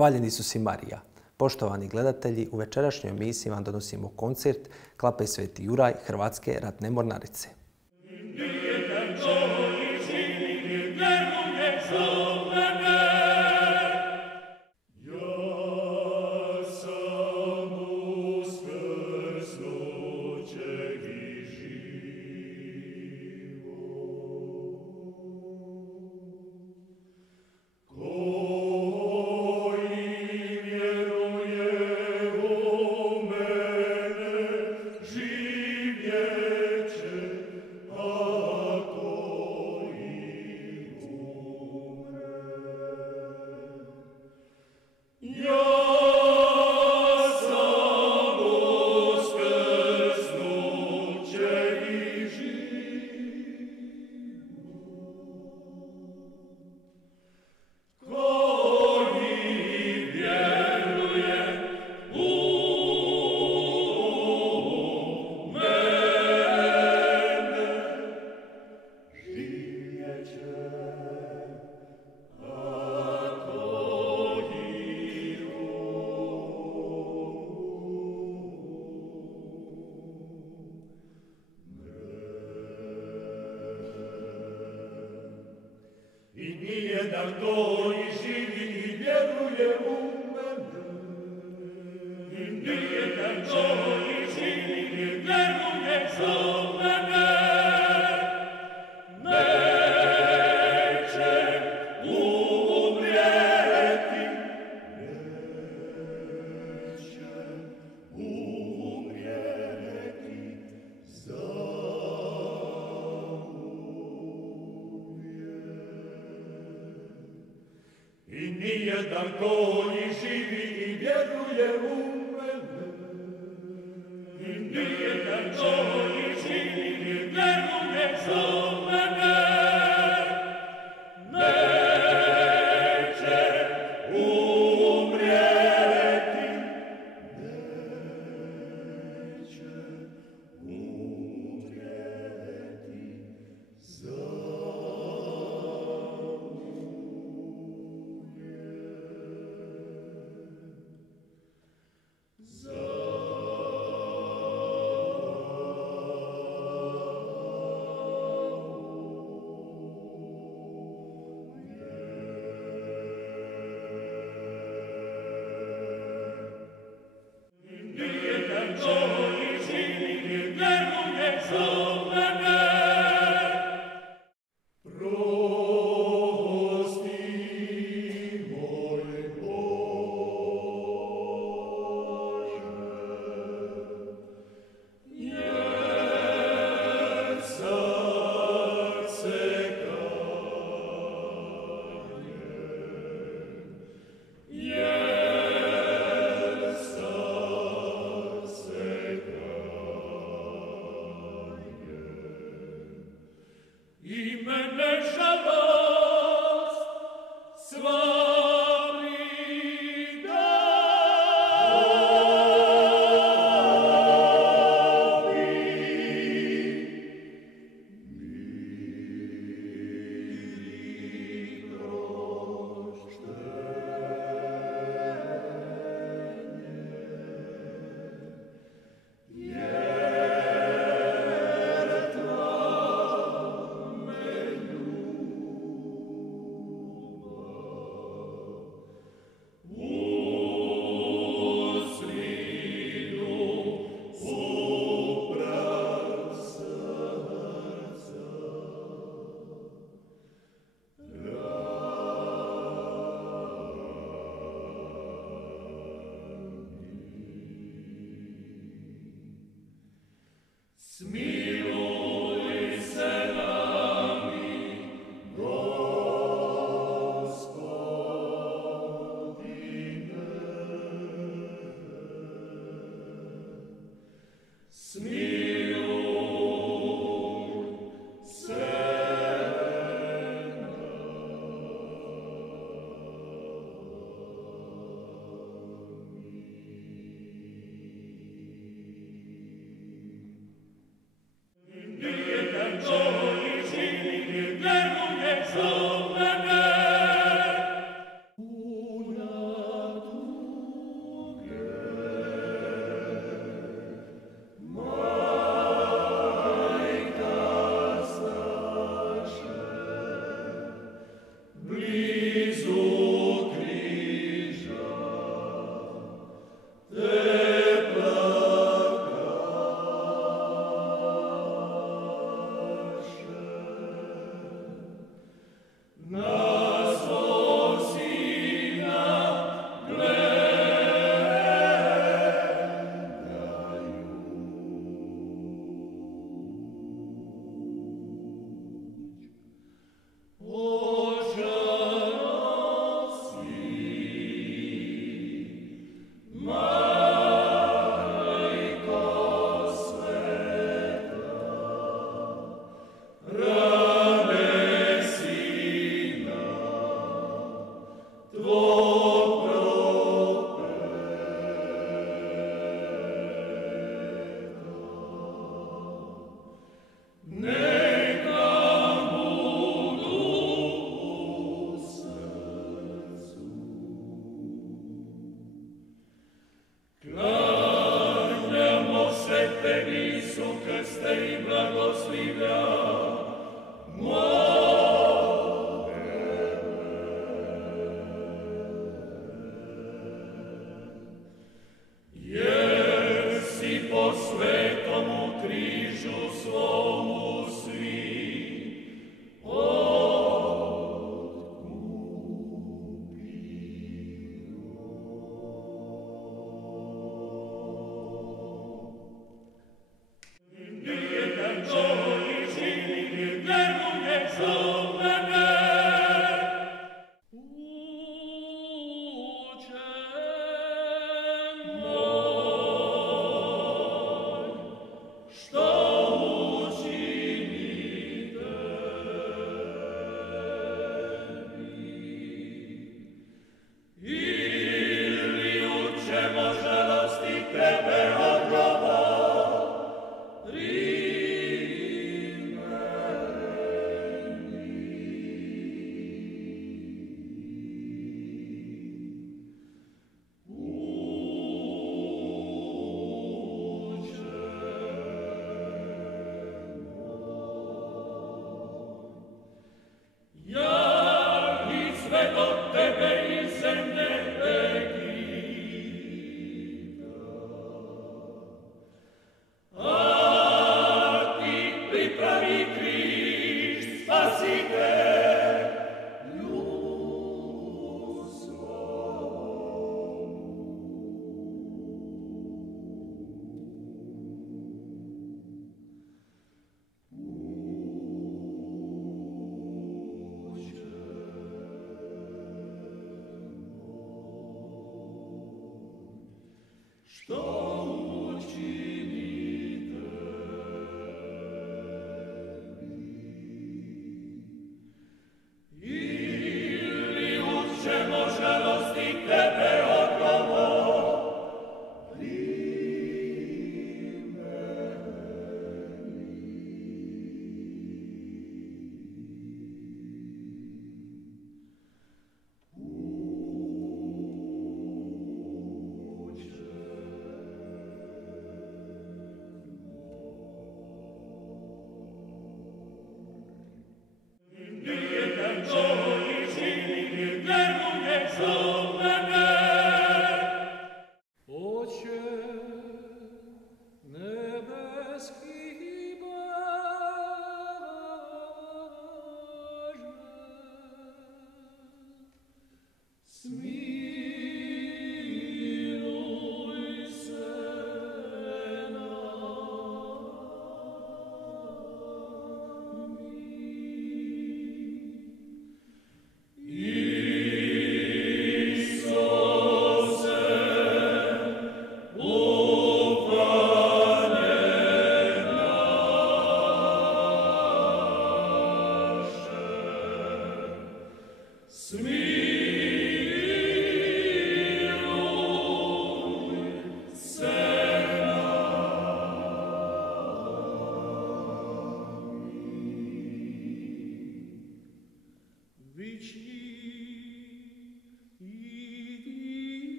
Hvaljeni Isus i Marija. Poštovani gledatelji, u večerašnjoj emisiji vam donosimo koncert Klape Sveti Juraj Hrvatske ratne mornarice. Nijedan koji živi i vjeruje u mene. Nijedan koji živi i vjeruje u mene. Neće umrijeti. Neće umrijeti I nijedan koji živi i vjeruje u mene. I nijedan koji živi i vjeruje u mene. Neće umrijeti. Neće umrijeti I mene žalost sva Dio,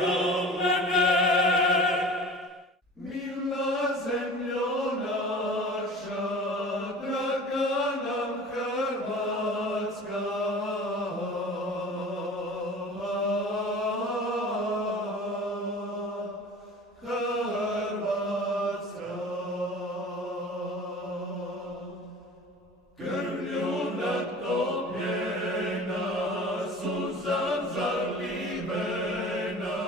zovene. Mila zemljo naša, draga nam Hrvatska, Hrvatska. Krvlju natopljena, suzam zalivena,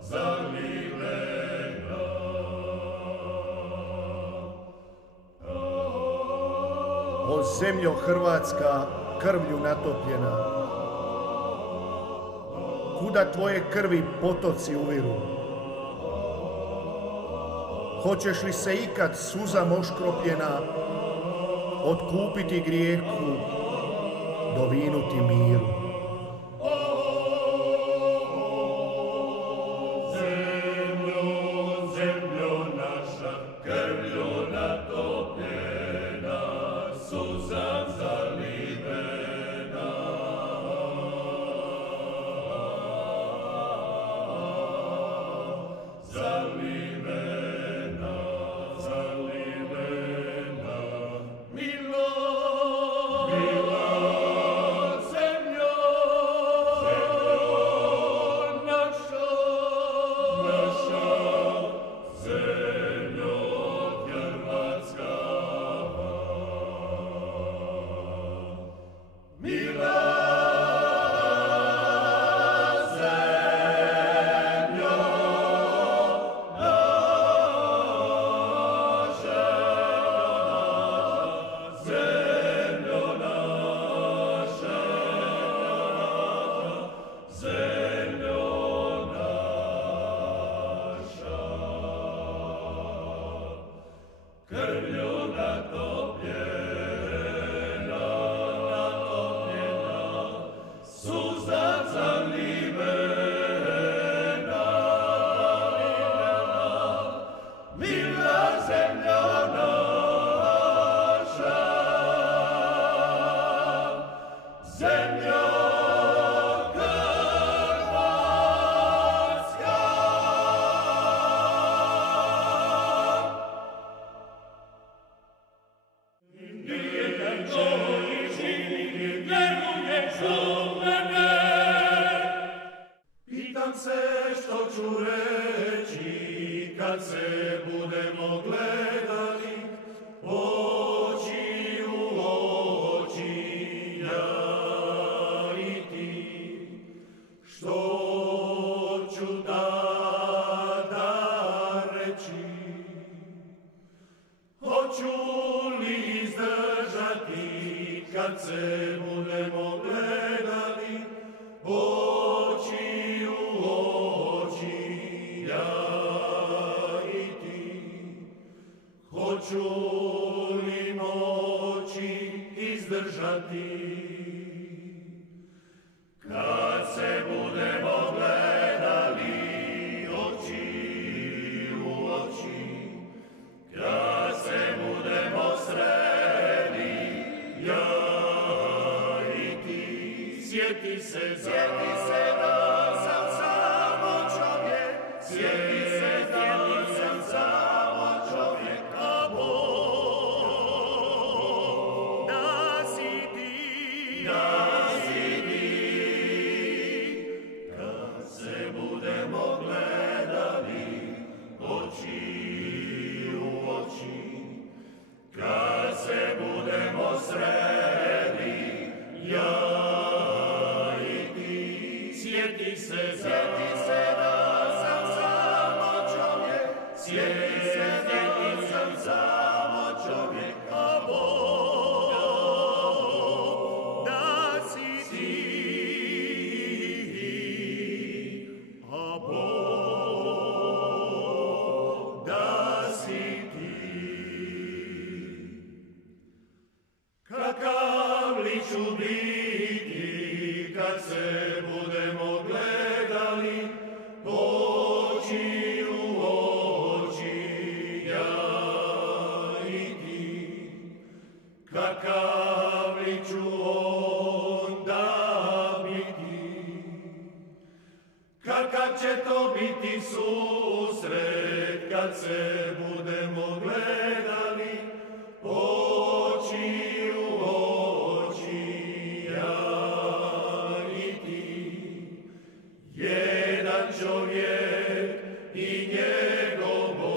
zalivena. O zemljo Hrvatska, krvlju natopljena, kuda tvoje krvi potoci uviru? Hoćeš li se ikad suzam oškropljena otkupiti grijehu, dovinuti miru? Zemljo naša, krvlju natopljena, suzam zalivena. Zalivena, zalivena. Mila zemljo, naša, zemljo Hrvatska. Mila zemljo naša, zemljo naša, zemljo naša. Krvlju natopljena, suzam zalivena, mila zemljo naša, zemljo Hrvatska. Nijedan koji živi vjeruje zovene. Pitam se što ću reći kad se budemo gledali oči u oči, ja i ti. Što ću da reći? Hoću li izdržati kad se budemo gledali oči u oči, ja i ti? Hoću li moći izdržati kad se budemo gledali oči u oči, kad se budemo sreli, ja i ti? Sjeti se da sam samo čovjek, sjeti se da sam samo čovjek, a Bog da si ti, kad se budemo gledali oči u oči, kad se budemo sreli, ja i ti. Sjeti se da sam samo čovjek, sjeti se da sam samo čovjek, a Bog da si ti, a Bog da si ti. Kakav li ću biti kad se budemo gledali oči u oči, ja i ti? Kakav li ću će to biti susret, kad se budemo gledali oči u oči, ja i ti. Jedan čovjek i njegov Bog.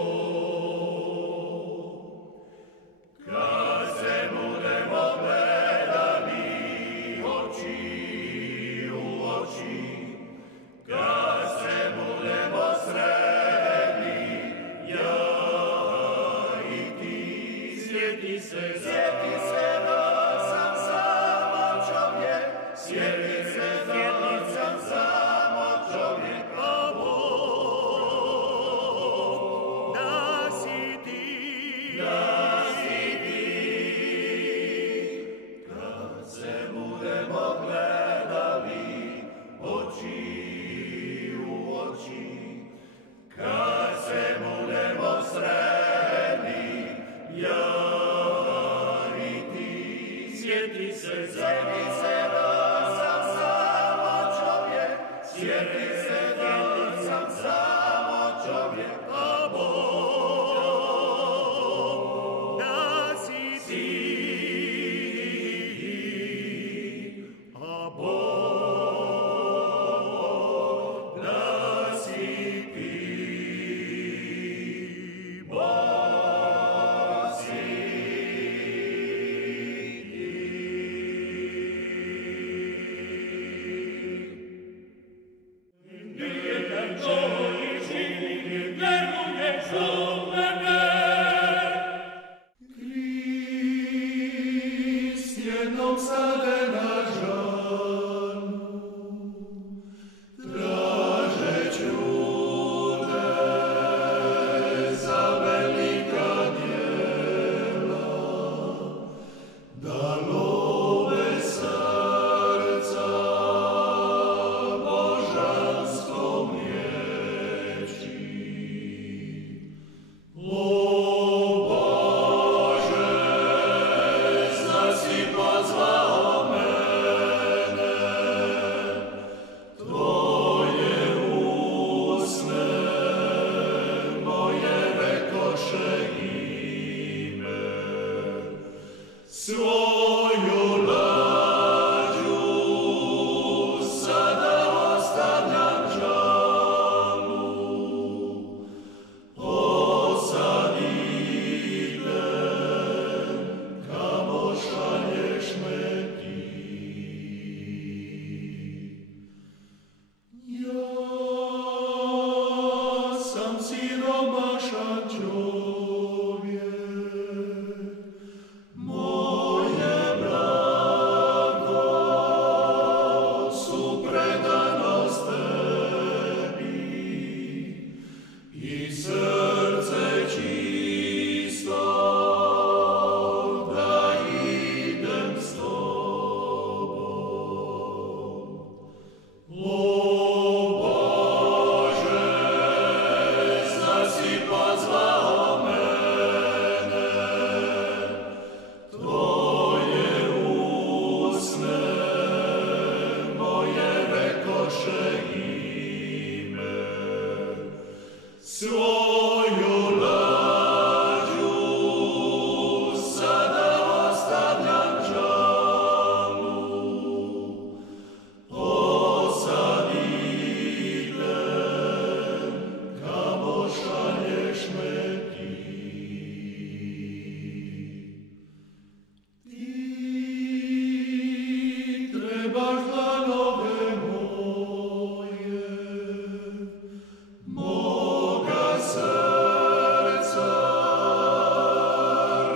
Kad se budemo gledali oči u oči, kad se budemo sreli, ja i ti. Sjeti se da sam samo čovjek, sjeti se da sam samo čovjek, a Bog da si ti, kad se budemo gledali oči u oči, kad se budemo sreli, ja i ti. Sjeti se da sam samo čovjek, sjeti se da sam samo čovjek, a Bog da si ti, a Bog da si ti, Bog si Nijedan koji živi vjeruje za mene. Krist jednom sade na žanu, tražeću te za velika djela, da love srca božanskom riječi. O Bože, zna si pozvao mene, tvoje usne moje rekoše ime. Svoju lađu sada ostavljam džalu, osadite kamo šalješ me ti. Ja sam siromašan čovjek, moje blago su predanost tebi i srce čisto da idem s tobom. O Bože, zna si pozvao mene, tvoje usne moje rekoše ime. Svoju lađu sada ostavljam džalu, osadite kamo šalješ me ti. Ti trebaš dlanove moje, moga srca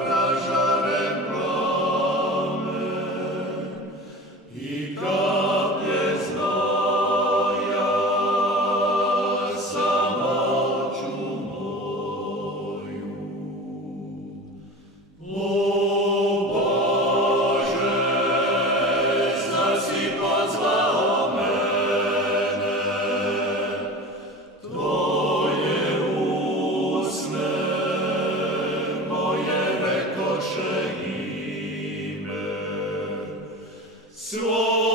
ražaren plamen i kaplje znoja samoću moju. O Bože, zna si pozvao mene, tvoje usne moje rekoše ime. Svoj